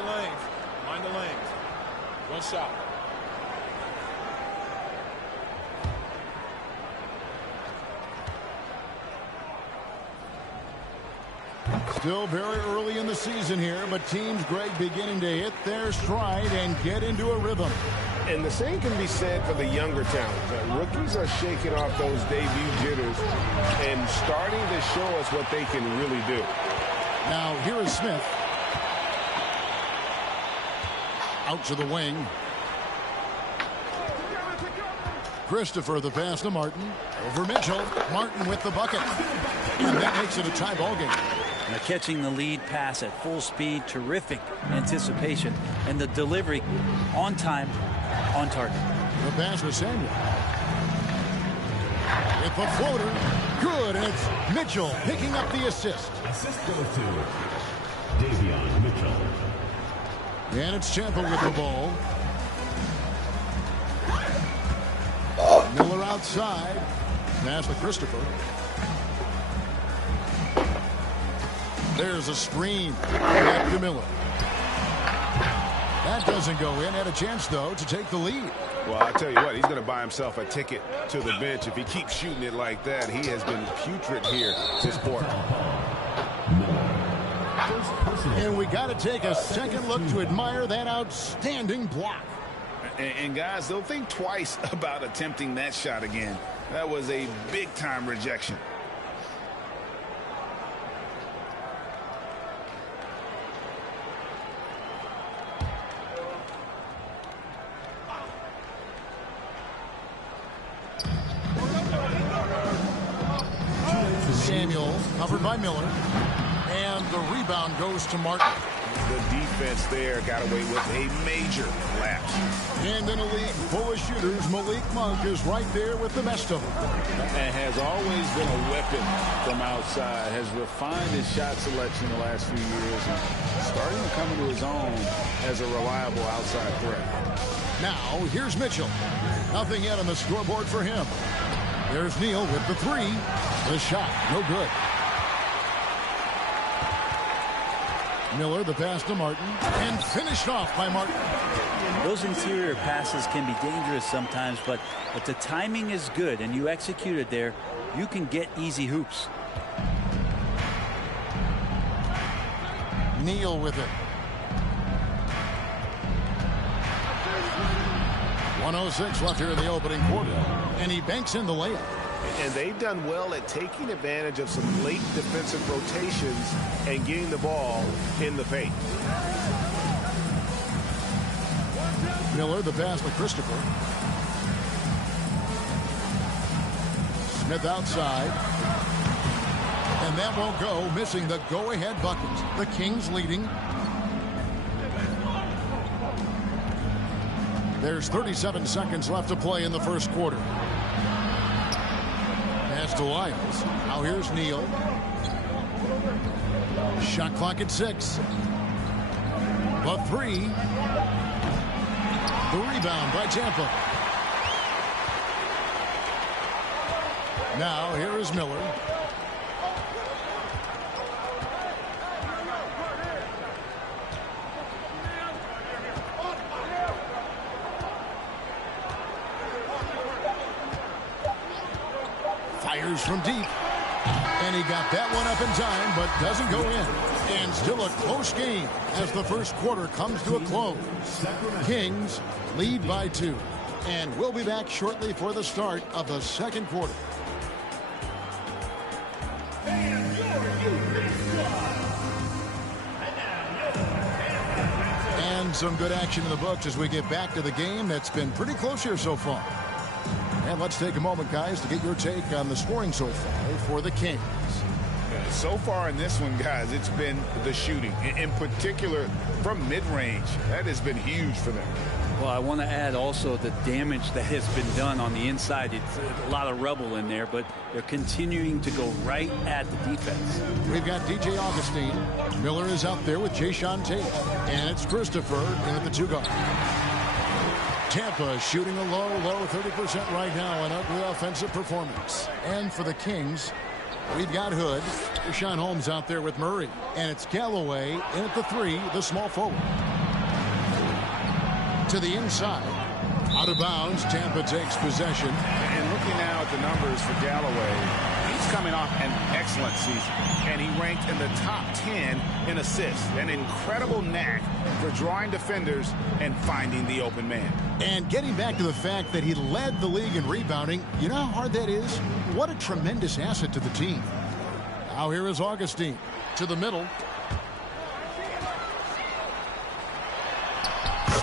the lanes. Mind the lanes. One shot. Still very early in the season here, but teams, Greg, beginning to hit their stride and get into a rhythm. And the same can be said for the younger talents. Rookies are shaking off those debut jitters and starting to show us what they can really do. Now here is Smith. Out to the wing. Christopher, the pass to Martin. Over Mitchell. Martin with the bucket. And that makes it a tie ball game. Now catching the lead pass at full speed, terrific anticipation, and the delivery on time, on target. The pass to Samuel. With the floater. Good, and it's Mitchell picking up the assist. Assist goes to Davion Mitchell. And it's Tampa with the ball. Miller outside. Pass to Christopher. There's a screen. Back to Miller. That doesn't go in. Had a chance, though, to take the lead. Well, I tell you what, he's going to buy himself a ticket to the bench if he keeps shooting it like that. He has been putrid here this quarter. And we got to take a second look to admire that outstanding block. And guys, they'll think twice about attempting that shot again. That was a big-time rejection. Samuel covered by Miller. And the rebound goes to Martin. The defense there got away with a major lapse. And in a league full of shooters, Malik Monk is right there with the best of them. And has always been a weapon from outside. Has refined his shot selection the last few years and starting to come into his own as a reliable outside threat. Now, here's Mitchell. Nothing yet on the scoreboard for him. There's Neal with the three. The shot, no good. Miller, the pass to Martin, and finished off by Martin. Those interior passes can be dangerous sometimes, but if the timing is good and you execute it there, you can get easy hoops. Neal with it. 1:06 left here in the opening quarter, and he banks in the layup. And they've done well at taking advantage of some late defensive rotations and getting the ball in the paint. Miller, the pass to Christopher. Smith outside. And that won't go, missing the go-ahead bucket. The Kings leading. There's 37 seconds left to play in the first quarter. Pass to Lyles. Now here's Neal. Shot clock at 6. The three. The rebound by Tampa. Now here is Miller. Fires from deep. And he got that one up in time, but doesn't go in. And still a close game as the first quarter comes to a close. Kings lead by 2. And we'll be back shortly for the start of the second quarter. And some good action in the books as we get back to the game that's been pretty close here so far. And let's take a moment, guys, to get your take on the scoring so far for the Kings. So far in this one, guys, it's been the shooting, in particular from mid-range. That has been huge for them. Well, I want to add also the damage that has been done on the inside. It's a lot of rubble in there, but they're continuing to go right at the defense. We've got DJ Augustine. Miller is out there with Jayshawn Tate. And it's Christopher in at the 2 guard. Tampa shooting a low 30% right now. An ugly offensive performance. And for the Kings, we've got Hood. Deshaun Holmes out there with Murray. And it's Galloway in at the 3, the small forward. To the inside. Out of bounds. Tampa takes possession. And looking now at the numbers for Galloway, he's coming off an excellent season. And he ranked in the top 10 in assists. An incredible knack for drawing defenders and finding the open man. And getting back to the fact that he led the league in rebounding, you know how hard that is? What a tremendous asset to the team. Now here is Augustine. To the middle.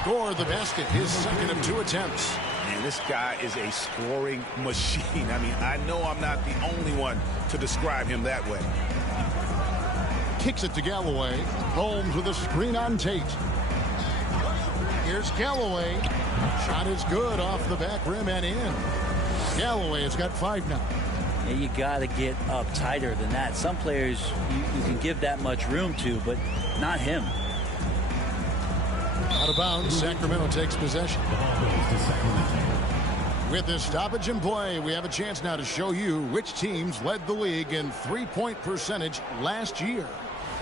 Scored the basket, his second of 2 attempts. Man, this guy is a scoring machine. I mean, I know I'm not the only one to describe him that way. Kicks it to Galloway. Holmes with a screen on Tate. Here's Galloway. Shot is good off the back rim and in. Galloway has got 5 now. Yeah, you got to get up tighter than that. Some players you can give that much room to, but not him. Out of bounds, Sacramento takes possession. With this stoppage in play, we have a chance now to show you which teams led the league in three-point percentage last year.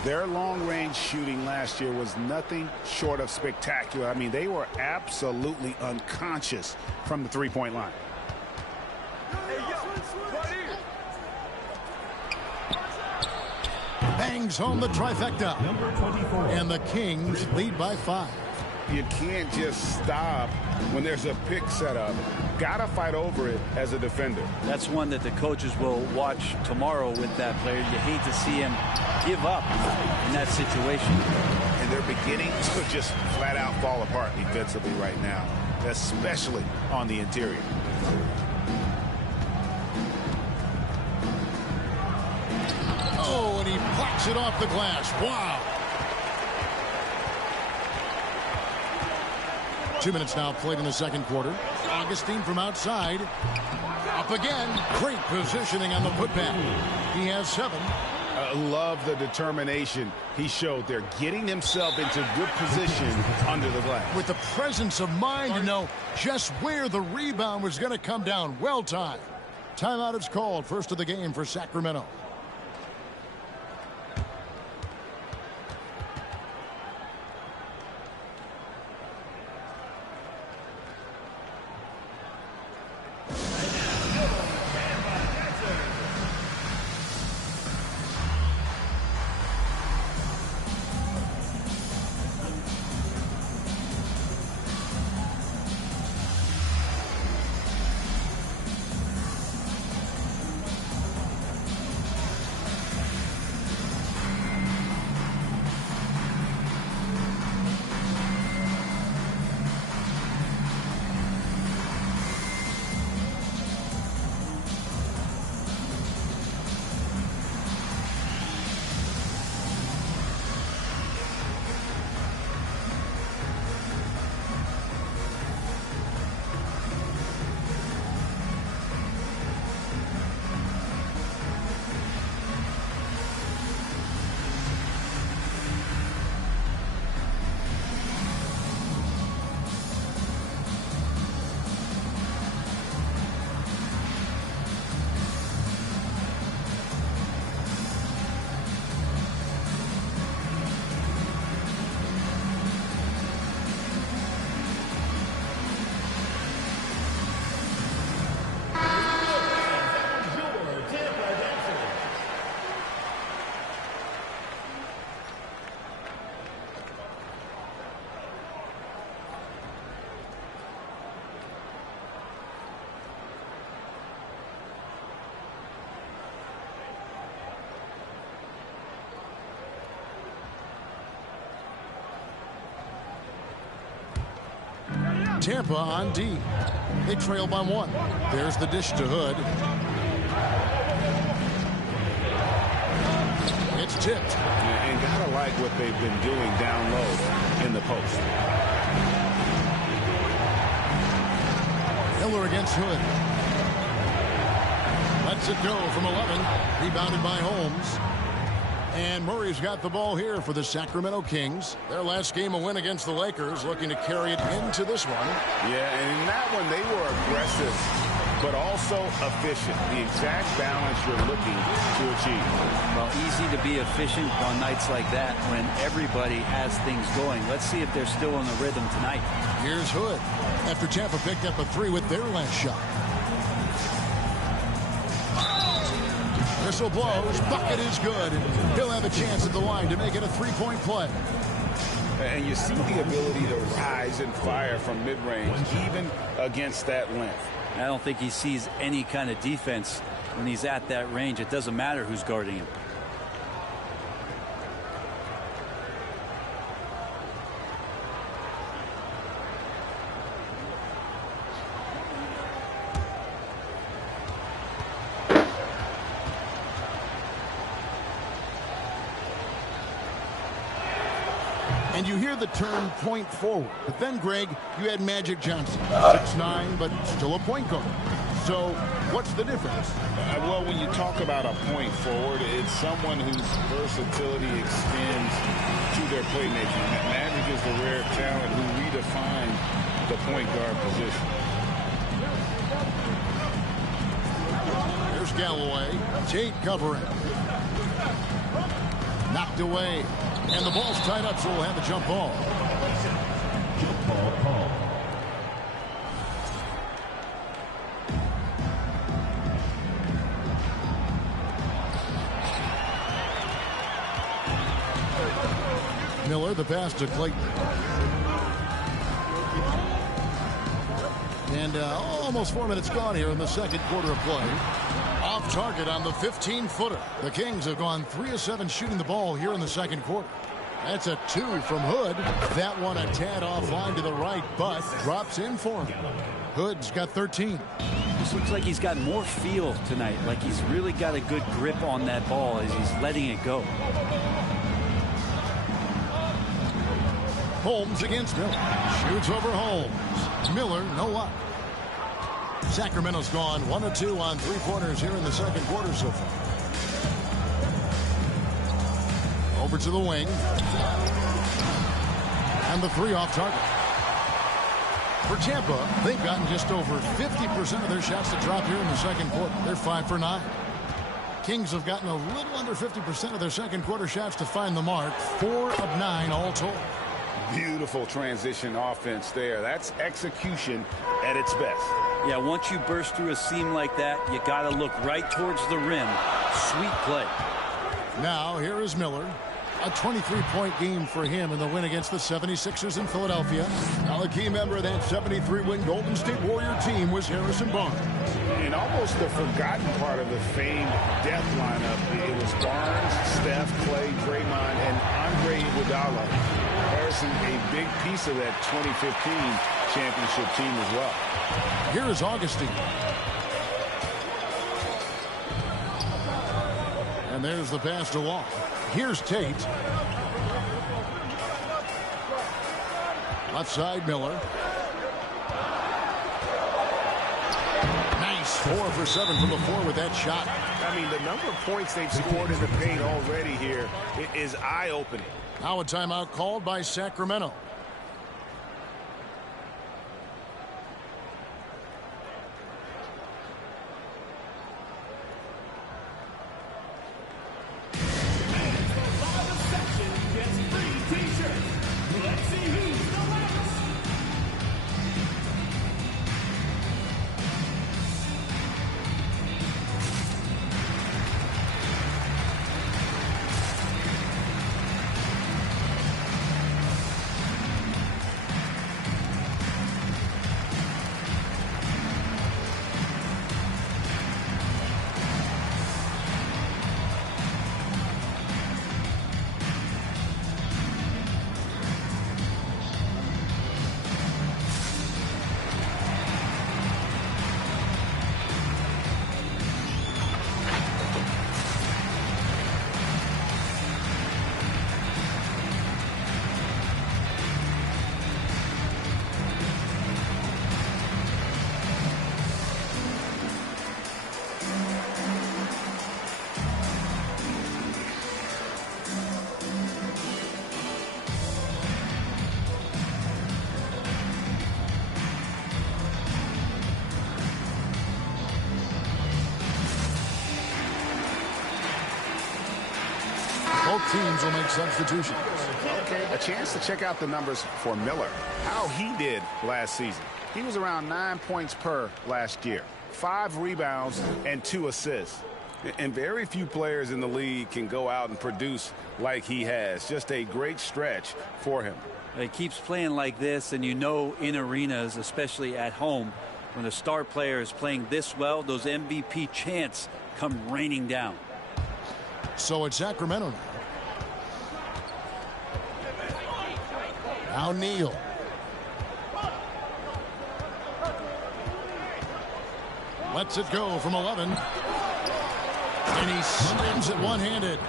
Their long-range shooting last year was nothing short of spectacular. I mean, they were absolutely unconscious from the three-point line. Bangs home the trifecta. And the Kings lead by 5. You can't just stop when there's a pick set up. Gotta fight over it as a defender. That's one that the coaches will watch tomorrow with that player. You hate to see him give up in that situation. And they're beginning to just flat out fall apart defensively right now, especially on the interior. Oh, and he pops it off the glass. Wow. 2 minutes now played in the second quarter. Augustine from outside. Up again. Great positioning on the putback. He has 7. Love the determination he showed there, getting himself into good position under the glass. With the presence of mind to know just where the rebound was going to come down. Well timed. Timeout is called. First of the game for Sacramento. Tampa on D. They trail by 1. There's the dish to Hood. It's tipped. And gotta like what they've been doing down low in the post. Miller against Hood. Lets it go from 11. Rebounded by Holmes. And Murray's got the ball here for the Sacramento Kings. Their last game a win against the Lakers, looking to carry it into this one. Yeah, and in that one they were aggressive, but also efficient. The exact balance you're looking to achieve. Well, easy to be efficient on nights like that when everybody has things going. Let's see if they're still in the rhythm tonight. Here's Hood after Tampa picked up a 3 with their last shot. Whistle blows. Bucket is good. He'll have a chance at the line to make it a 3-point play. And you see the ability to rise and fire from mid-range, even against that length. I don't think he sees any kind of defense when he's at that range. It doesn't matter who's guarding him. And you hear the term point forward. But then, Greg, you had Magic Johnson. 6'9", but still a point guard. So what's the difference? Well, when you talk about a point forward, it's someone whose versatility extends to their playmaking. Magic is the rare talent who redefined the point guard position. Here's Galloway. Tate covering. Knocked away. And the ball's tied up, so we'll have a jump ball. Jump ball call. Miller, the pass to Clayton. And almost 4 minutes gone here in the second quarter of play. Off target on the 15-footer. The Kings have gone 3 of 7 shooting the ball here in the second quarter. That's a 2 from Hood. That one a tad offline to the right, but drops in for him. Hood's got 13. This looks like he's got more feel tonight, like he's really got a good grip on that ball as he's letting it go. Holmes against Miller. Shoots over Holmes. Miller, no luck. Sacramento's gone 1 of 2 on 3-pointers here in the second quarter so far. Over to the wing. And the 3 off target. For Tampa, they've gotten just over 50% of their shots to drop here in the second quarter. They're 5 for 9. Kings have gotten a little under 50% of their second quarter shots to find the mark. 4 of 9 all told. Beautiful transition offense there. That's execution at its best. Yeah, once you burst through a seam like that, you got to look right towards the rim. Sweet play. Now, here is Miller. A 23-point game for him in the win against the 76ers in Philadelphia. Now, a key member of that 73-win Golden State Warrior team was Harrison Barnes. And almost the forgotten part of the famed death lineup, it was Barnes, Steph, Clay, Draymond, and Andre Iguodala. Harrison, a big piece of that 2015 championship team as well. Here is Augustine. And there's the pass to Wall. Here's Tate. Left side, Miller. Nice. 4 for 7 from the floor with that shot. I mean, the number of points they've scored in the paint already here is eye-opening. Now a timeout called by Sacramento. Both teams will make substitutions. Okay, a chance to check out the numbers for Miller. How he did last season. He was around 9 points per last year. 5 rebounds and 2 assists. And very few players in the league can go out and produce like he has. Just a great stretch for him. He keeps playing like this, and you know, in arenas, especially at home, when a star player is playing this well, those MVP chants come raining down. So it's Sacramento now. Now Neal. Lets it go from 11. And he slams it one-handed.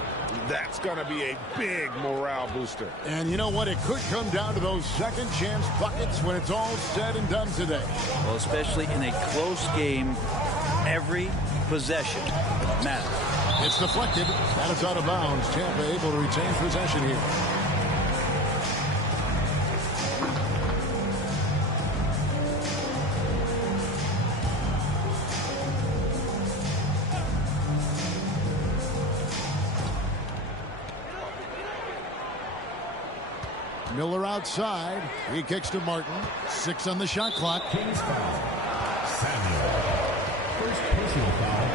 That's going to be a big morale booster. And you know what? It could come down to those second chance buckets when it's all said and done today. Well, especially in a close game, every possession matters. It's deflected. That is out of bounds. Tampa able to retain possession here. Miller outside. He kicks to Martin. 6 on the shot clock. Kings foul. Samuel. First personal foul.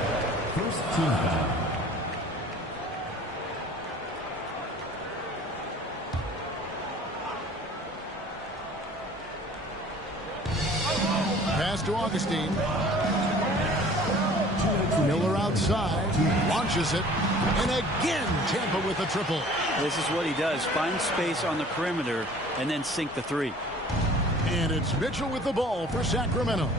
First team foul. Pass to Augustine. Miller outside. Launches it. And again, Tampa with a triple. This is what he does. Find space on the perimeter and then sink the three. And it's Mitchell with the ball for Sacramento.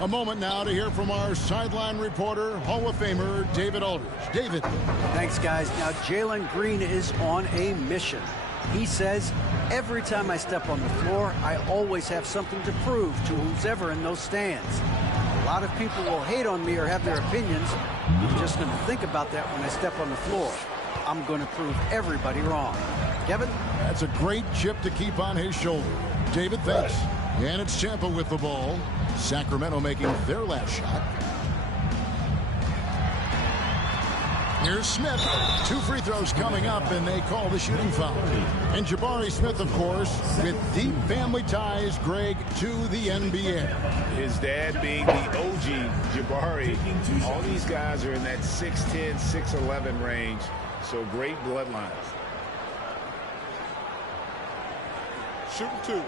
A moment now to hear from our sideline reporter, Hall of Famer David Aldridge. David. Thanks, guys. Now, Jalen Green is on a mission. He says, every time I step on the floor, I always have something to prove to who's ever in those stands. A lot of people will hate on me or have their opinions. I'm just going to think about that when I step on the floor. I'm going to prove everybody wrong. Kevin? That's a great chip to keep on his shoulder. David, thanks. And it's Tampa with the ball. Sacramento making their last shot. Here's Smith. 2 free throws coming up, and they call the shooting foul. And Jabari Smith, of course, with deep family ties, Greg, to the NBA. His dad being the OG Jabari. All these guys are in that 6'10", 6'11" range. So great bloodlines. Shooting 2.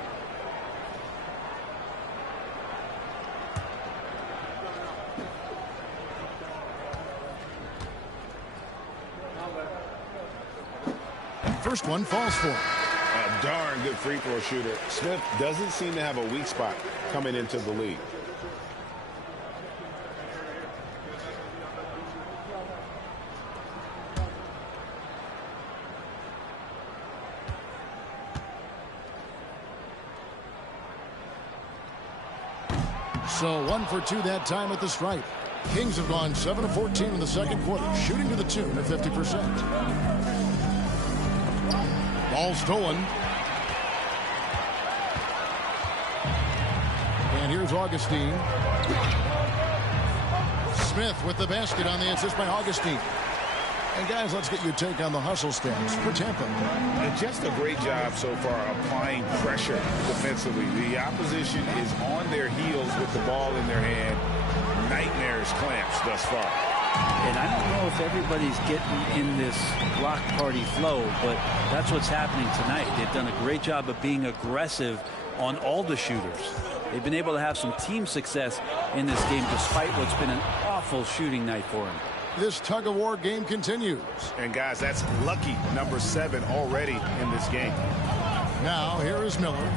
First one falls for him. A darn good free throw shooter. Smith doesn't seem to have a weak spot coming into the league. So 1 for 2 that time at the stripe. Kings have gone 7 of 14 in the second quarter, shooting to the tune of 50%. Ball stolen. And here's Augustine. Smith with the basket on the assist by Augustine. And guys, let's get your take on the hustle stats for Tampa. And just a great job so far applying pressure defensively. The opposition is on their heels with the ball in their hand. Nightmares clamps thus far. And I don't know if everybody's getting in this block party flow, but that's what's happening tonight. They've done a great job of being aggressive on all the shooters. They've been able to have some team success in this game despite what's been an awful shooting night for them. This tug-of-war game continues. And guys, that's lucky number 7 already in this game. Now, here is Miller.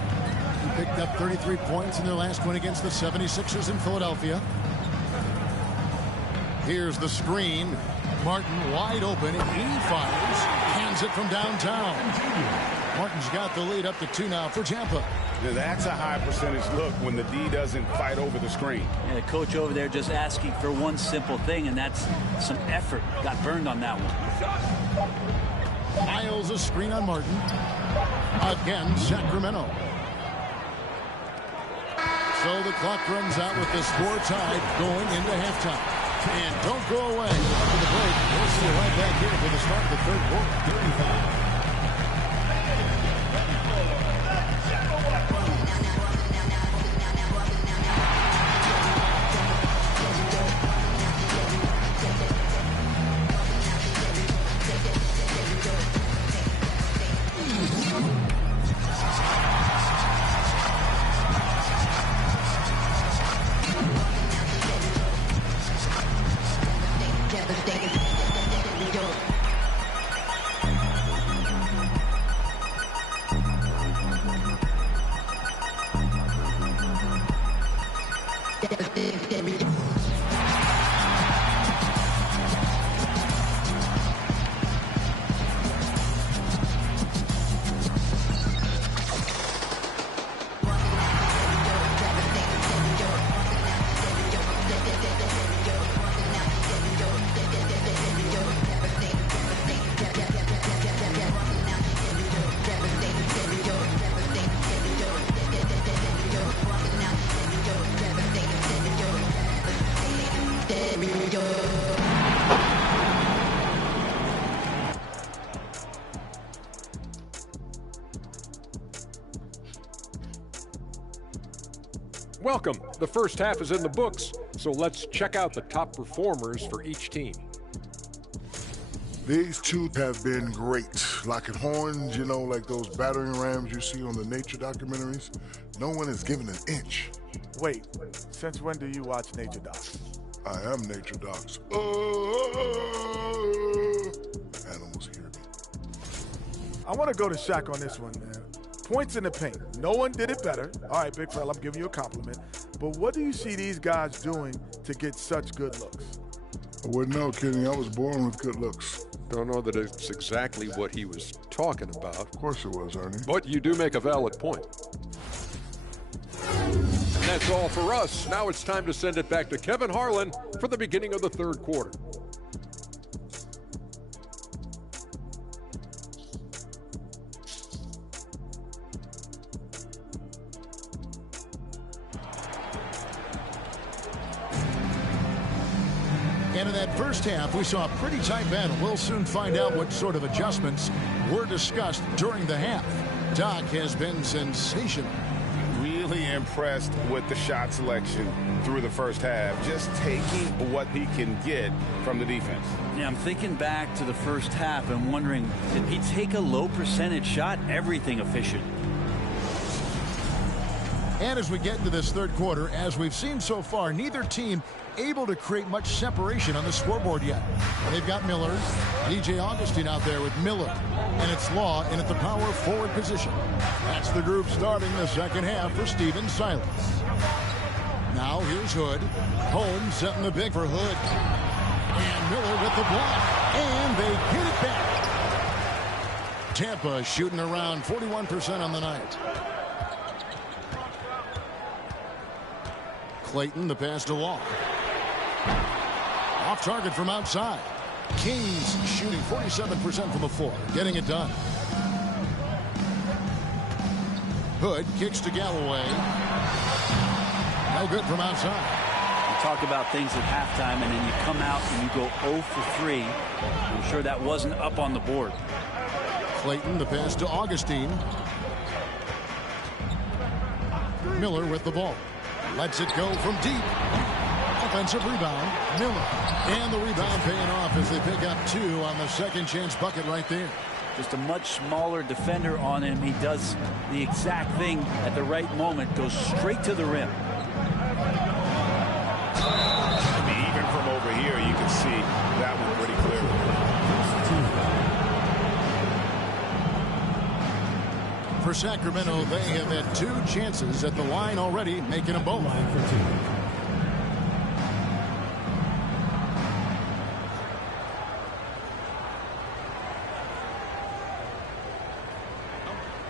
He picked up 33 points in their last win against the 76ers in Philadelphia. Here's the screen. Martin wide open, and he fires. Hands it from downtown. Martin's got the lead up to 2 now for Tampa. That's a high percentage look when the D doesn't fight over the screen. And the coach over there just asking for one simple thing, and that's some effort. Got burned on that one. Miles a screen on Martin. Again, Sacramento. So the clock runs out with the score tied going into halftime. And don't go away. After the break, we'll see you right back here for the start of the third quarter. 35. Welcome. The first half is in the books, so let's check out the top performers for each team. These two have been great. Locking horns, you know, like those battering rams you see on the nature documentaries. No one is given an inch. Wait, since when do you watch nature docs? I am nature docs. Animals hear me. I want to go to Shaq on this one, man. Points in the paint. No one did it better. All right, big fella, I'm giving you a compliment. But what do you see these guys doing to get such good looks? I wouldn't know, Kenny. I was born with good looks. Don't know that it's exactly what he was talking about. Of course it was, Ernie. But you do make a valid point. And that's all for us. Now it's time to send it back to Kevin Harlan for the beginning of the third quarter. And in that first half, we saw a pretty tight battle. We'll soon find out what sort of adjustments were discussed during the half. Doc has been sensational. Really impressed with the shot selection through the first half. Just taking what he can get from the defense. Yeah, I'm thinking back to the first half and wondering, did he take a low percentage shot? Everything efficient. And as we get into this third quarter, as we've seen so far, neither team able to create much separation on the scoreboard yet. They've got Miller, DJ Augustine out there with Miller, and it's Law in at the power forward position. That's the group starting the second half for Stephen Silas. Now here's Hood. Holmes setting the big for Hood. And Miller with the block. And they get it back. Tampa shooting around 41% on the night. Clayton, the pass to Law. Off target from outside. Kings shooting 47% from the floor, getting it done. Hood kicks to Galloway. No good from outside. You talk about things at halftime, and then you come out and you go 0 for 3. I'm sure that wasn't up on the board. Clayton, the pass to Augustine. Miller with the ball. Lets it go from deep. Offensive rebound, Miller. And the rebound paying off as they pick up 2 on the second chance bucket right there. Just a much smaller defender on him. He does the exact thing at the right moment. Goes straight to the rim. I mean, even from over here, you can see that one pretty clearly. For Sacramento, they have had 2 chances at the line already, making them both.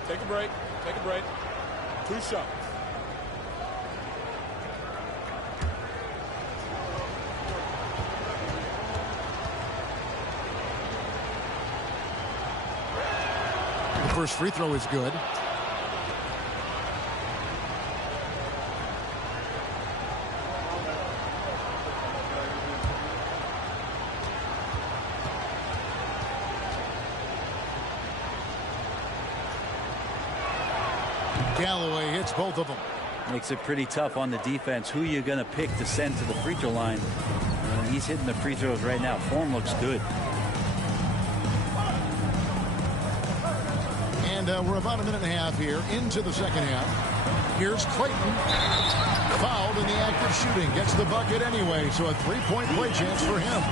Take a break. Take a break. 2 shots. The first free throw is good. Galloway hits both of them. Makes it pretty tough on the defense. Who you're going to pick to send to the free throw line. He's hitting the free throws right now. Form looks good. And we're about a minute and a half here into the second half. Here's Clayton. Fouled in the act of shooting. Gets the bucket anyway, so a three-point play chance for him.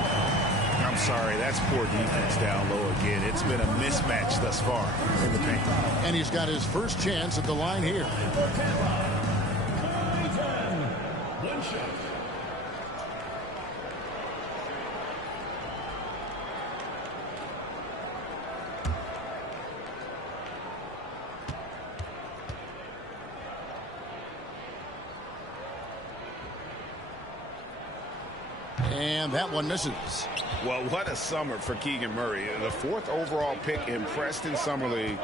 I'm sorry, that's poor defense down low again. It's been a mismatch thus far in the paint. And he's got his first chance at the line here. One shot. And that one misses. Well, what a summer for Keegan Murray. The 4th overall pick in Preston Summer League.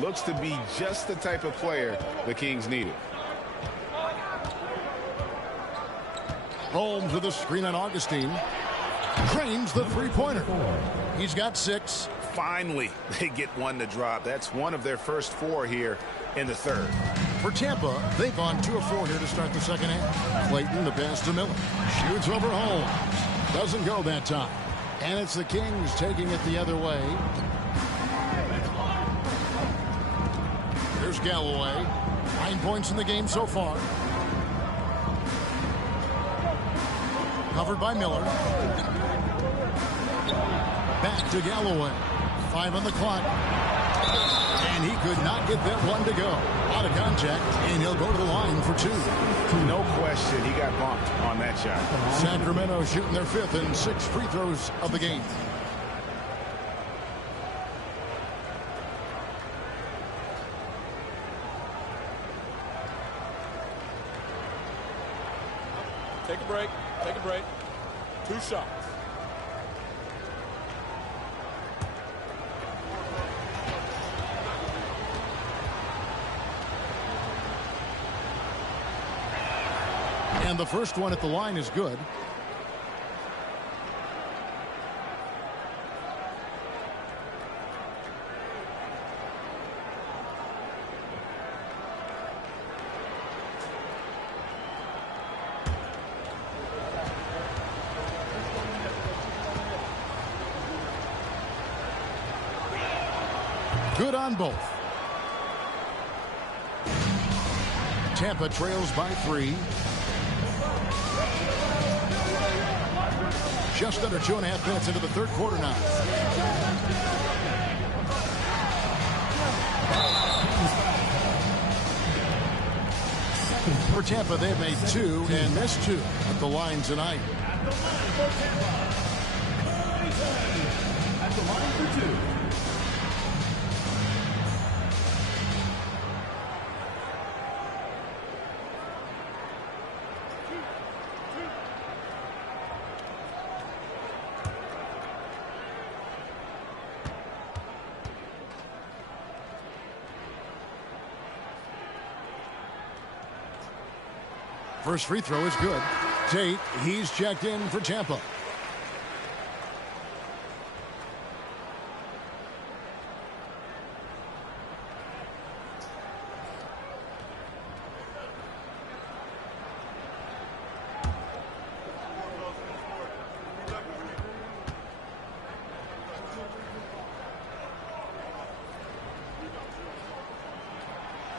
Looks to be just the type of player the Kings needed. Holmes with a screen on Augustine. Cranes the three-pointer. He's got 6. Finally, they get one to drop. That's one of their first 4 here in the 3rd. For Tampa, they've gone 2 of 4 here to start the second half. Clayton, the pass to Miller. Shoots over Holmes. Doesn't go that time. And it's the Kings taking it the other way. Here's Galloway. 9 points in the game so far. Covered by Miller. Back to Galloway. 5 on the clock. And he could not get that one to go. Out of contact, and he'll go to the line for 2. No question, he got bumped on that shot. Sacramento shooting their 5th and 6th free throws of the game. Take a break. Take a break. 2 shots. And the first one at the line is good. Good on both. Tampa trails by 3. Just under 2.5 minutes into the 3rd quarter now. For Tampa, they've made 2 and missed 2 at the line tonight. At the line for 2. First free throw is good. Tate, he's checked in for Tampa.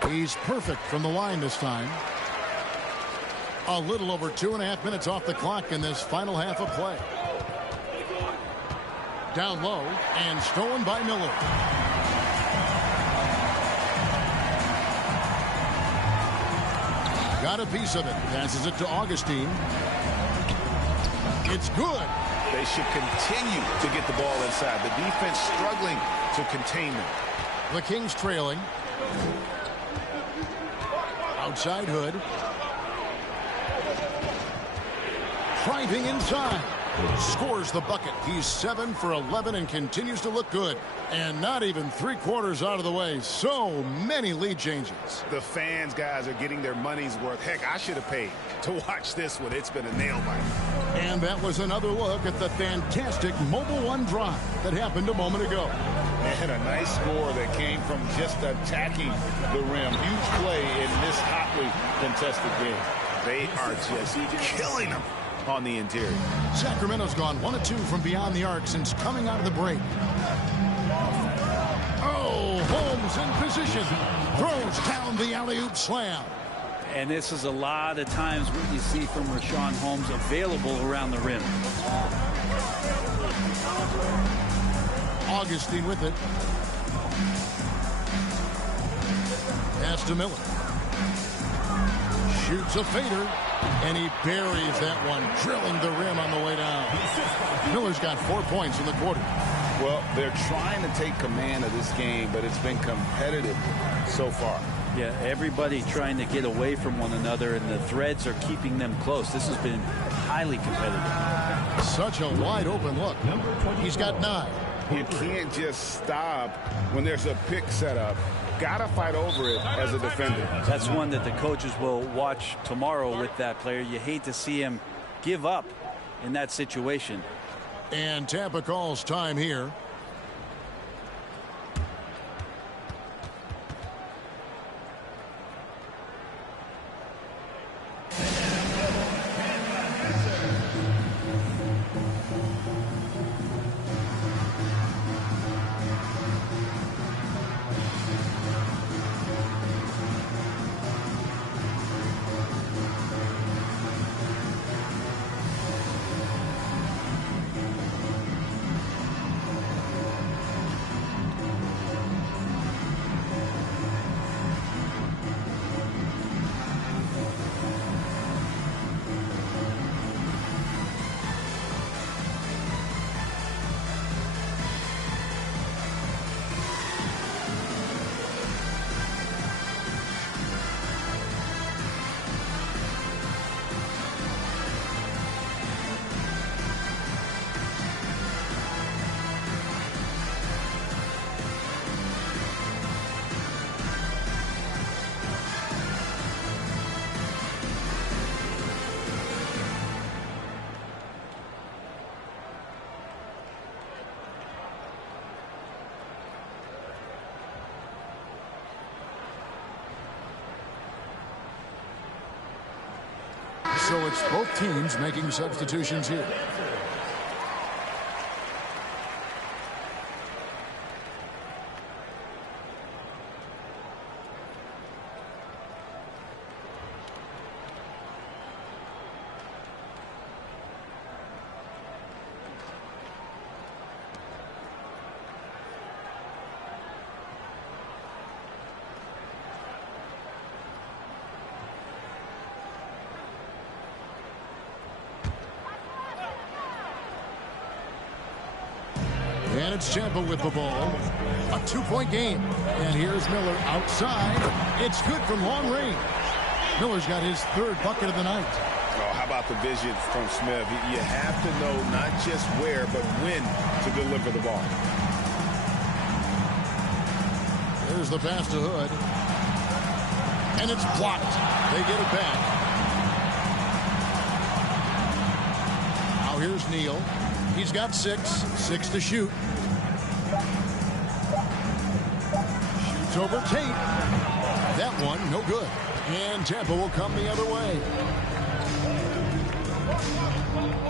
He's perfect from the line this time. A little over 2.5 minutes off the clock in this final half of play. Down low and stolen by Miller. Got a piece of it. Passes it to Augustine. It's good. They should continue to get the ball inside. The defense struggling to contain them. The Kings trailing. Outside Hood. Driving inside. Scores the bucket. He's 7 for 11 and continues to look good. And not even 3/4 out of the way. So many lead changes. The fans, guys, are getting their money's worth. Heck, I should have paid to watch this one. It's been a nail biter. And that was another look at the fantastic Mobile One drive that happened a moment ago. And a nice score that came from just attacking the rim. Huge play in this hotly contested game. They are just killing them on the interior. Sacramento's gone 1 of 2 from beyond the arc since coming out of the break. Oh, Holmes in position. Throws down the alley-oop slam. And this is a lot of times what you see from Richaun Holmes available around the rim. Augustine with it. Pass to Miller. Shoots a fader, and he buries that one, drilling the rim on the way down. Miller's got 4 points in the quarter. Well, they're trying to take command of this game, but it's been competitive so far. Yeah, everybody trying to get away from one another, and the threads are keeping them close. This has been highly competitive. Such a wide open look. He's got 9. You can't just stop when there's a pick set up. Gotta fight over it as a defender. That's one that the coaches will watch tomorrow with that player. You hate to see him give up in that situation. And Tampa calls time here. So it's both teams making substitutions here. And it's Tampa with the ball. A 2-point game. And here's Miller outside. It's good from long range. Miller's got his 3rd bucket of the night. Oh, how about the vision from Smith? You have to know not just where, but when to deliver the ball. There's the pass to Hood. And it's blocked. They get it back. Now here's Neal. He's got 6 to shoot. Shoots over Tate. That one, no good. And Tampa will come the other way.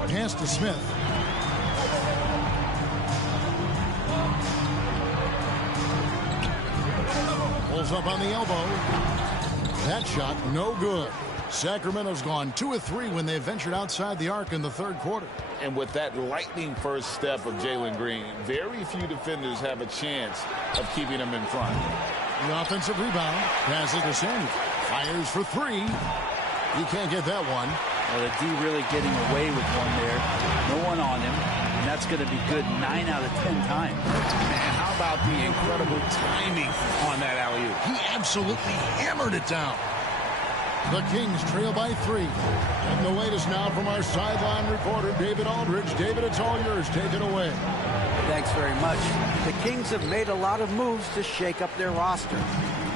Pass to Smith. Pulls up on the elbow. That shot, no good. Sacramento's gone 2 of 3 when they ventured outside the arc in the 3rd quarter. And with that lightning first step of Jalen Green, very few defenders have a chance of keeping him in front. The offensive rebound. Passes to Samuel. Fires for 3. He can't get that one. Well, the D really getting away with one there. No one on him. And that's going to be good 9 out of 10 times. Man, how about the incredible timing on that alley-oop? He absolutely hammered it down. The Kings trail by 3. And the latest now from our sideline reporter, David Aldridge. David, it's all yours. Take it away. Thanks very much. The Kings have made a lot of moves to shake up their roster.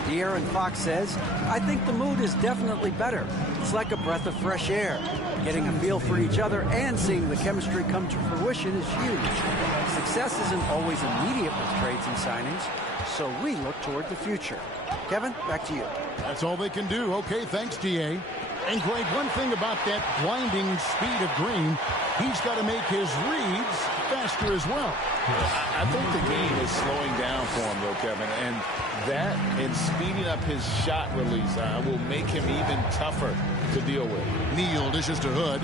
De'Aaron Fox says, I think the mood is definitely better. It's like a breath of fresh air. Getting a feel for each other and seeing the chemistry come to fruition is huge. Success isn't always immediate with trades and signings, so we look toward the future. Kevin, back to you. That's all they can do. Okay, thanks, D.A. And Greg, one thing about that blinding speed of Green, he's got to make his reads faster as well. I think the game is slowing down for him, though, Kevin. And that and speeding up his shot release will make him even tougher to deal with. Neal dishes to Hood.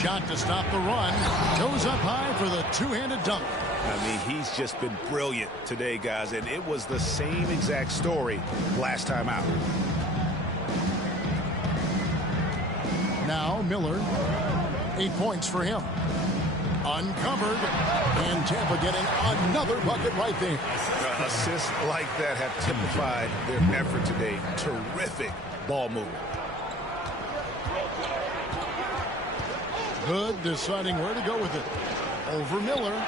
Shot to stop the run. Goes up high for the two-handed dunk. I mean, he's just been brilliant today, guys. And it was the same exact story last time out. Now Miller, 8 points for him. Uncovered, and Tampa getting another bucket right there. Assists like that have typified their effort today. Terrific ball movement. Hood deciding where to go with it. Over Miller.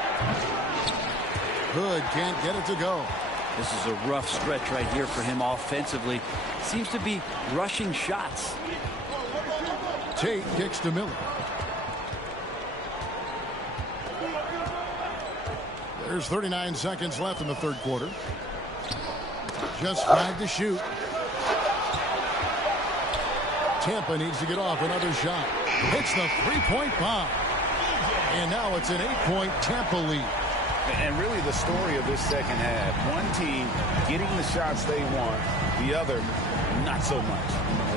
Hood can't get it to go. This is a rough stretch right here for him offensively. Seems to be rushing shots. Tate kicks to Miller. There's 39 seconds left in the third quarter. Just 5 to shoot. Tampa needs to get off another shot. Hits the three-point bomb. And now it's an 8-point Tampa lead. And really the story of this second half. One team getting the shots they want, the other not so much.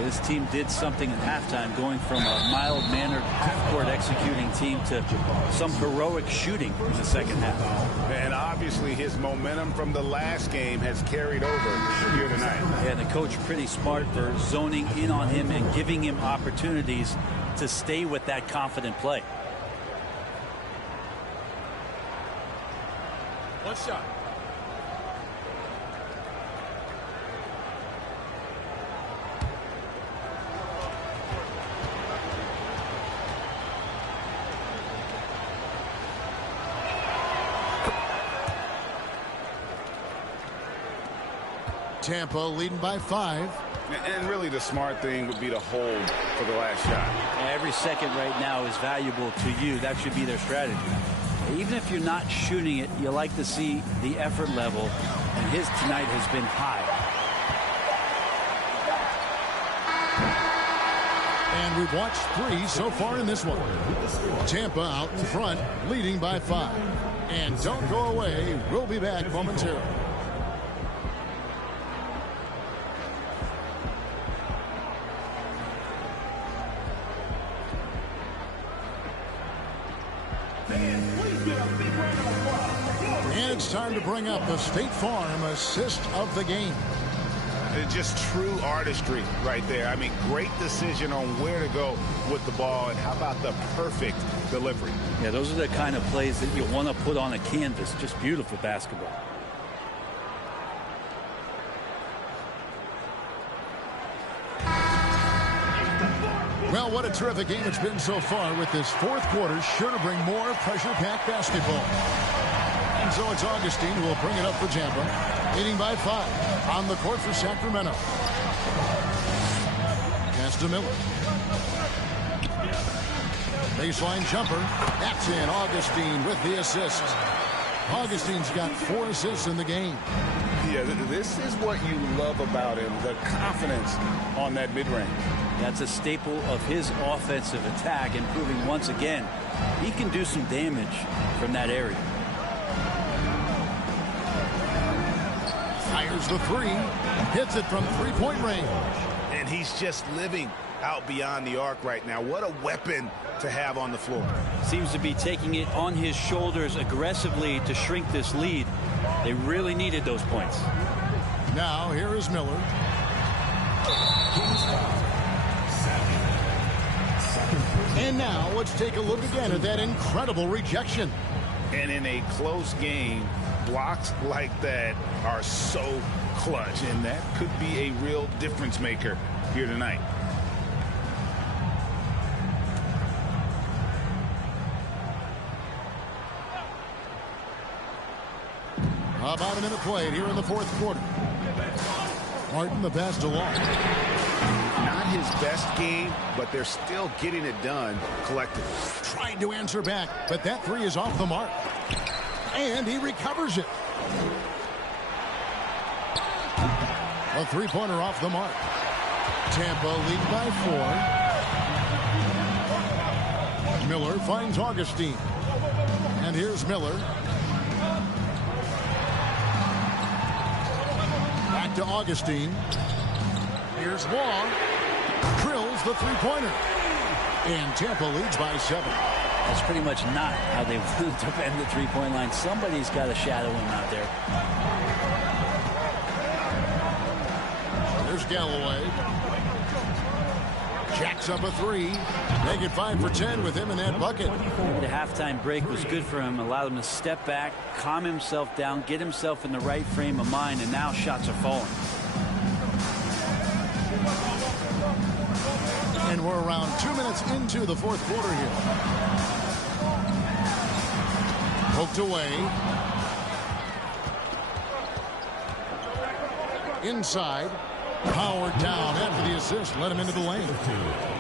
This team did something at halftime, going from a mild-mannered half-court executing team to some heroic shooting in the second half. And obviously his momentum from the last game has carried over here tonight. Yeah, the coach pretty smart for zoning in on him and giving him opportunities to stay with that confident play. One shot. Tampa leading by 5. And really the smart thing would be to hold for the last shot. Every second right now is valuable to you. That should be their strategy. Even if you're not shooting it, you like to see the effort level, and his tonight has been high. And we've watched 3 so far in this one. Tampa out in front, leading by 5. And don't go away. We'll be back momentarily. And it's time to bring up the State Farm assist of the game. Just true artistry right there. I mean, great decision on where to go with the ball, and how about the perfect delivery? Yeah, those are the kind of plays that you want to put on a canvas. Just beautiful basketball. Well, what a terrific game it's been so far, with this fourth quarter sure to bring more pressure-packed basketball. And so it's Augustine who will bring it up for Tampa, leading by 5 on the court for Sacramento. Pass to Miller. Baseline jumper. That's in. Augustine with the assist. Augustine's got 4 assists in the game. Yeah, this is what you love about him, the confidence on that mid-range. That's a staple of his offensive attack, and proving once again he can do some damage from that area. Fires the 3. Hits it from three-point range. And he's just living out beyond the arc right now. What a weapon to have on the floor. Seems to be taking it on his shoulders aggressively to shrink this lead. They really needed those points. Now here is Miller. And now let's take a look again at that incredible rejection. And in a close game, blocks like that are so clutch, and that could be a real difference maker here tonight. About a minute played here in the fourth quarter. Martin, the pass to Long. Not his best game, but they're still getting it done collectively. Tried to answer back, but that three is off the mark. And he recovers it. A three-pointer off the mark. Tampa lead by 4. Miller finds Augustine. And here's Miller. Back to Augustine. Here's Long. Drills the three-pointer. And Tampa leads by 7. That's pretty much not how they want to defend the three-point line. Somebody's got to shadow him out there. There's Galloway. Jacks up a three. Make it 5 for 10 with him in that bucket. The halftime break was good for him. Allowed him to step back, calm himself down, get himself in the right frame of mind, and now shots are falling. And we're around 2 minutes into the fourth quarter here. Poked away. Inside. Powered down after the assist. Let him into the lane.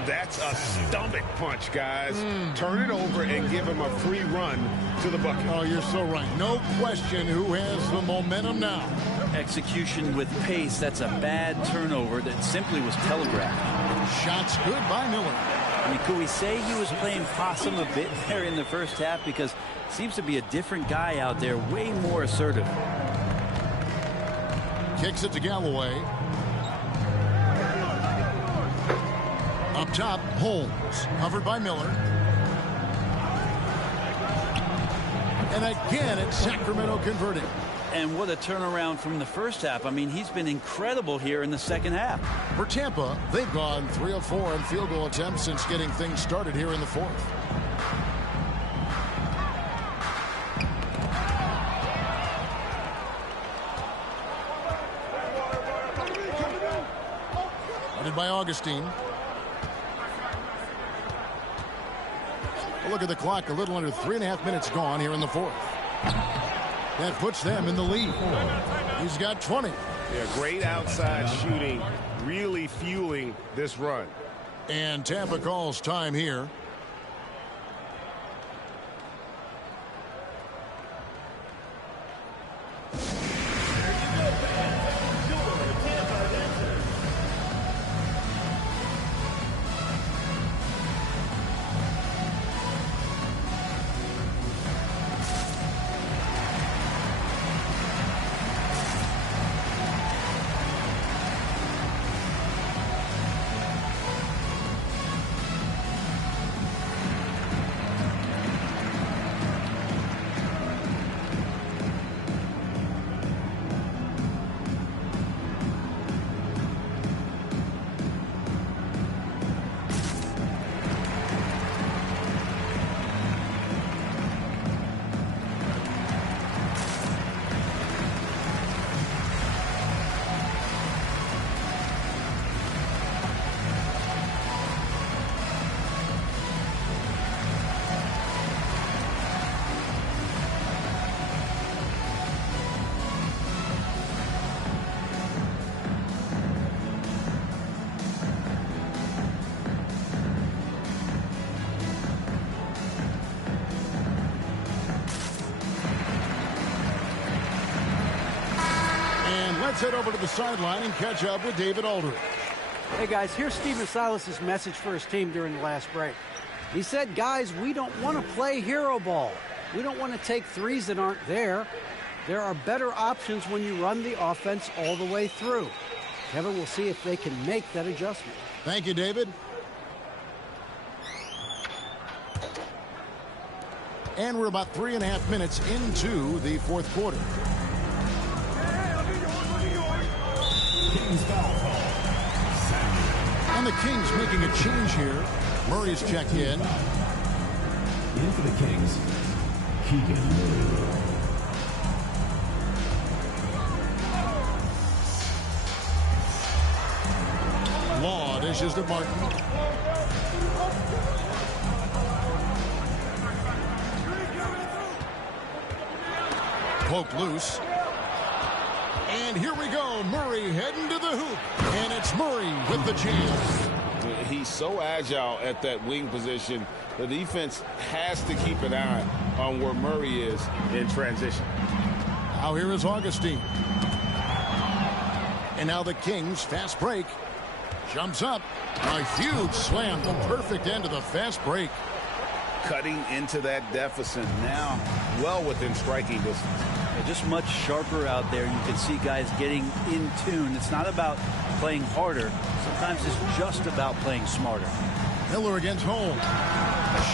That's a stomach punch, guys. Turn it over and give him a free run to the bucket. Oh, you're so right. No question who has the momentum now. Execution with pace. That's a bad turnover that simply was telegraphed. Shots good by Miller. I mean, could we say he was playing possum a bit there in the first half? Because seems to be a different guy out there, way more assertive. Kicks it to Galloway. Up top, Holmes, covered by Miller. And again, it's Sacramento converting. And what a turnaround from the first half. I mean, he's been incredible here in the second half. For Tampa, they've gone 3 of 4 in field goal attempts since getting things started here in the fourth. Headed by Augustine. A look at the clock, a little under 3.5 minutes gone here in the fourth. That puts them in the lead. He's got 20. Yeah, great outside shooting, really fueling this run. And Tampa calls time here. Let's head over to the sideline and catch up with David Aldridge. Hey, guys, here's Stephen Silas's message for his team during the last break. He said, guys, we don't want to play hero ball. We don't want to take threes that aren't there. There are better options when you run the offense all the way through. Kevin will see if they can make that adjustment. Thank you, David. And we're about 3.5 minutes into the fourth quarter. And the Kings making a change here. Murray's checked in. In for the Kings, Keegan Murray. Law dishes to Martin. Poked loose. And here we go. Murray heading to the hoop. And it's Murray with the chance. He's so agile at that wing position. The defense has to keep an eye on where Murray is in transition. Now here is Augustine. And now the Kings fast break. Jumps up. A huge slam. The perfect end of the fast break. Cutting into that deficit now, well within striking distance. They're just much sharper out there. You can see guys getting in tune. It's not about playing harder. Sometimes it's just about playing smarter. Miller against Holmes.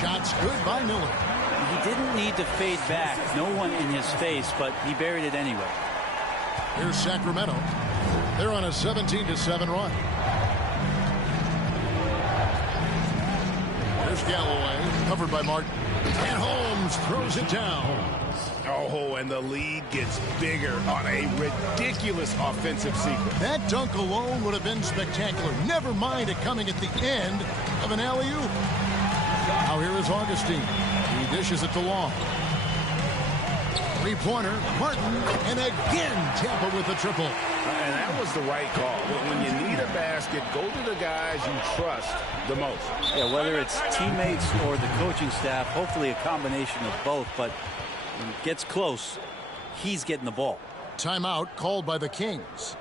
Shots good by Miller. He didn't need to fade back. No one in his face, but he buried it anyway. Here's Sacramento. They're on a 17-7 run. There's Galloway, covered by Martin. And Holmes throws it down. Oh, and the lead gets bigger on a ridiculous offensive sequence. That dunk alone would have been spectacular. Never mind it coming at the end of an alley-oop. Now here is Augustine. He dishes it to Long. Three-pointer, Martin, and again Tampa with the triple. And that was the right call. When you need a basket, go to the guys you trust the most. Yeah, whether it's teammates or the coaching staff, hopefully a combination of both, but when it gets close, he's getting the ball. Timeout called by the Kings.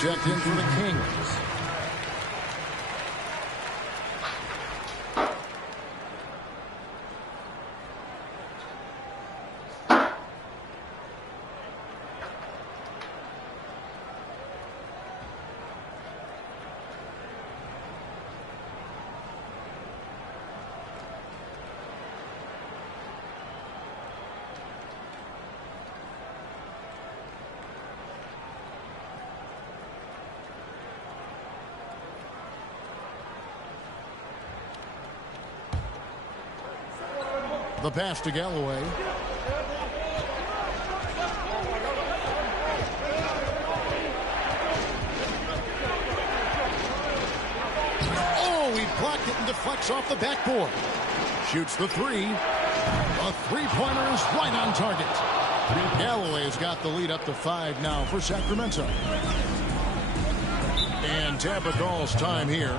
Checked in for the Kings. The pass to Galloway. Oh, he blocked it and deflects off the backboard. Shoots the three. A three-pointer is right on target. Galloway's got the lead up to 5 now for Sacramento. And Tampa calls time here.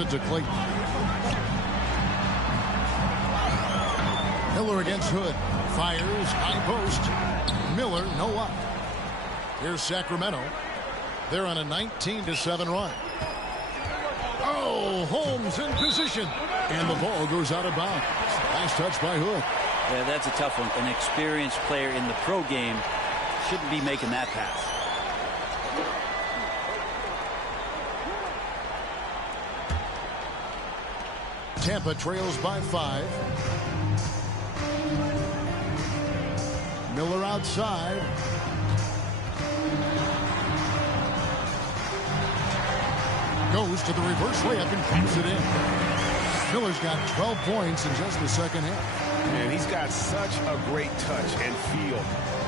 it to Clayton. Miller against Hood. Fires, high post. Miller, no up. Here's Sacramento. They're on a 19-7 run. Oh, Holmes in position. And the ball goes out of bounds. Last touch by Hood. Yeah, that's a tough one. An experienced player in the pro game shouldn't be making that pass. Tampa trails by 5. Miller outside. Goes to the reverse layup and keeps it in. Miller's got 12 points in just the second half. And he's got such a great touch and feel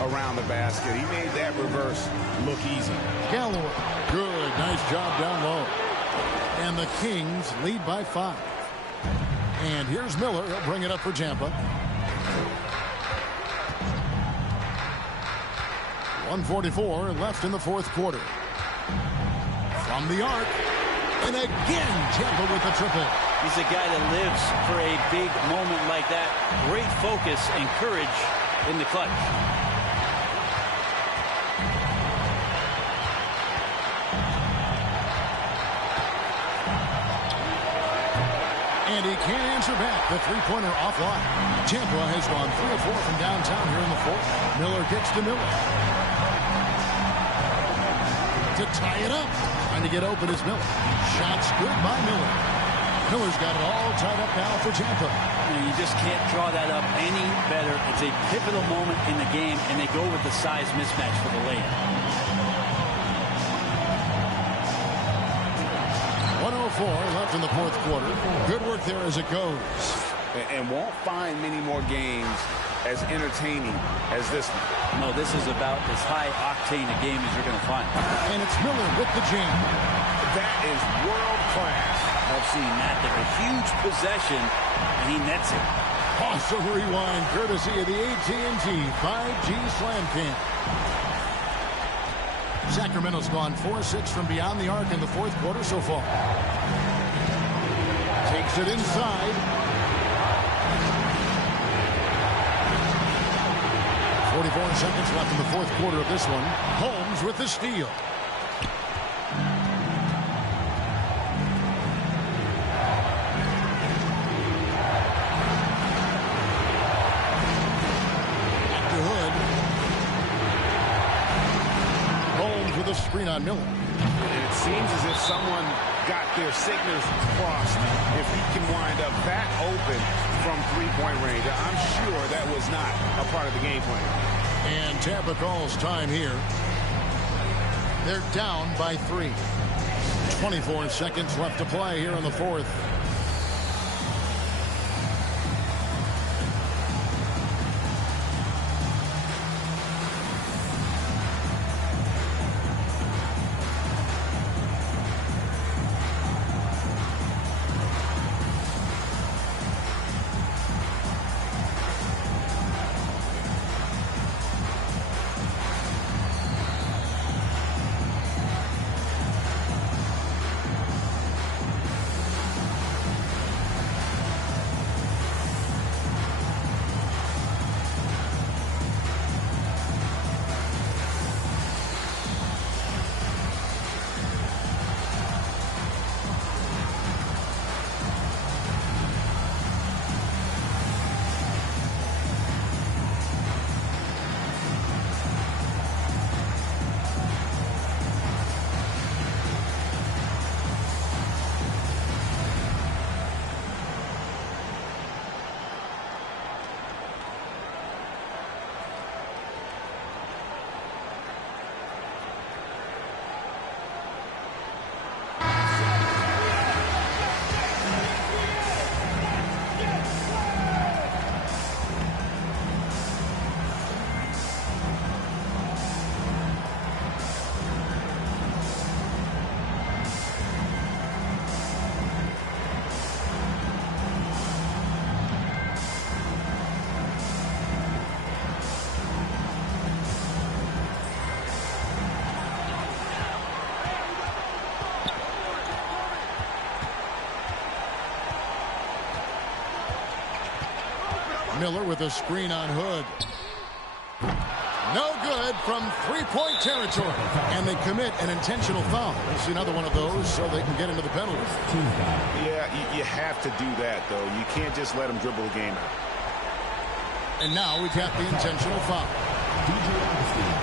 around the basket. He made that reverse look easy. Galloway. Good. Nice job down low. And the Kings lead by 5. And here's Miller. He'll bring it up for Tampa. 1:44 left in the fourth quarter. From the arc. And again, Tampa with the triple. He's a guy that lives for a big moment like that. Great focus and courage in the clutch. And he can't answer back. The three-pointer offline. Tampa has gone 3 of 4 from downtown here in the fourth. Miller kicks to Miller. To tie it up. Trying to get open is Miller. Shots good by Miller. Miller's got it all tied up now for Tampa. You just can't draw that up any better. It's a pivotal moment in the game, and they go with the size mismatch for the layup. 1:04 left in the fourth quarter. Good work there as it goes. And won't find many more games as entertaining as this one. No, this is about as high-octane a game as you're going to find. And it's Miller with the jam. That is world class. I've seen that. They're a huge possession, and he nets it. Awesome rewind, courtesy of the AT&T 5G Slam Cam. Sacramento's gone 4-6 from beyond the arc in the fourth quarter so far. Takes it inside. 44 seconds left in the fourth quarter of this one. Holmes with the steal. Back to Hood. Holmes with a screen on Miller. And it seems as if someone got their signals crossed. If he can wind up that open from three-point range, I'm sure that was not a part of the game plan. And Tampa calls time here. They're down by 3. 24 seconds left to play here in the fourth. Miller with a screen on Hood. No good from three-point territory. And they commit an intentional foul. We'll see another one of those so they can get into the penalties. Yeah, you have to do that, though. You can't just let them dribble the game out. And now we've got the intentional foul. DJ Augustine,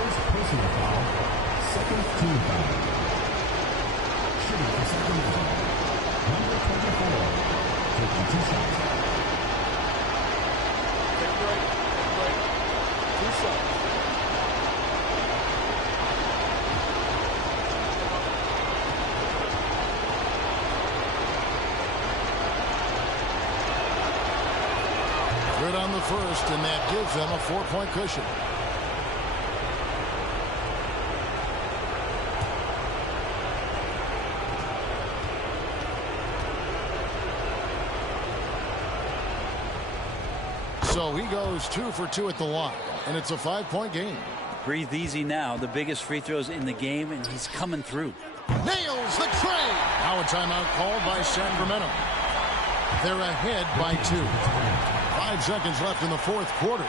first personal foul, second team foul. Shooting for Sacramento, number 24, taking 2 shots. Break. 2 shots. Good on the first, and that gives them a 4-point cushion. So he goes 2 for 2 at the line, and it's a 5-point game. Breathe easy now. The biggest free throws in the game, and he's coming through. Nails the tray. Now a timeout called by Sacramento. They're ahead by 2. 5 seconds left in the fourth quarter.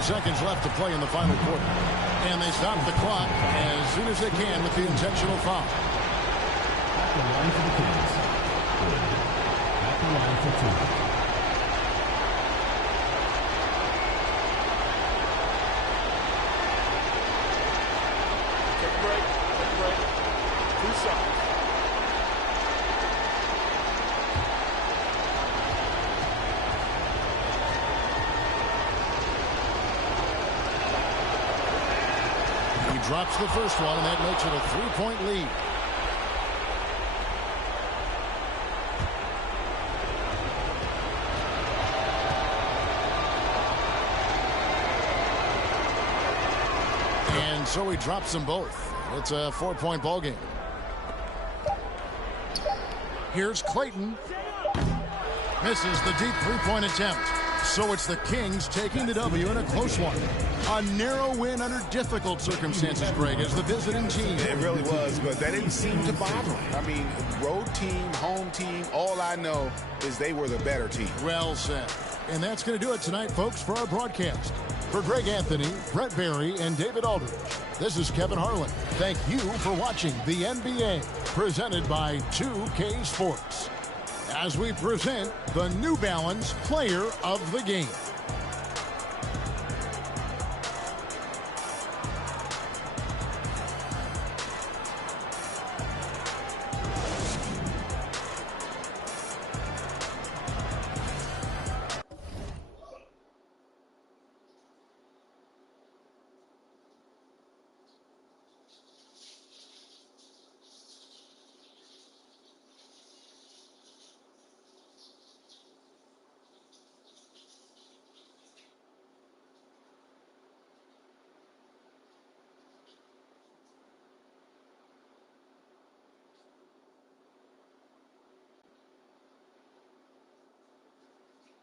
Seconds left to play in the final quarter. And they stop the clock as soon as they can with the intentional foul. At the line for the Kings. At the line for 2. Take a break. 2 shots. Drops the first one, and that makes it a 3-point lead. And so he drops them both. It's a 4-point ball game. Here's Clayton. Misses the deep 3-point attempt. So it's the Kings taking the W in a close one. A narrow win under difficult circumstances, Greg, as the visiting team. It really was, but that didn't seem to bother them. I mean, road team, home team, all I know is they were the better team. Well said. And that's going to do it tonight, folks, for our broadcast. For Greg Anthony, Brett Barry, and David Aldridge, this is Kevin Harlan. Thank you for watching the NBA, presented by 2K Sports, as we present the New Balance Player of the Game.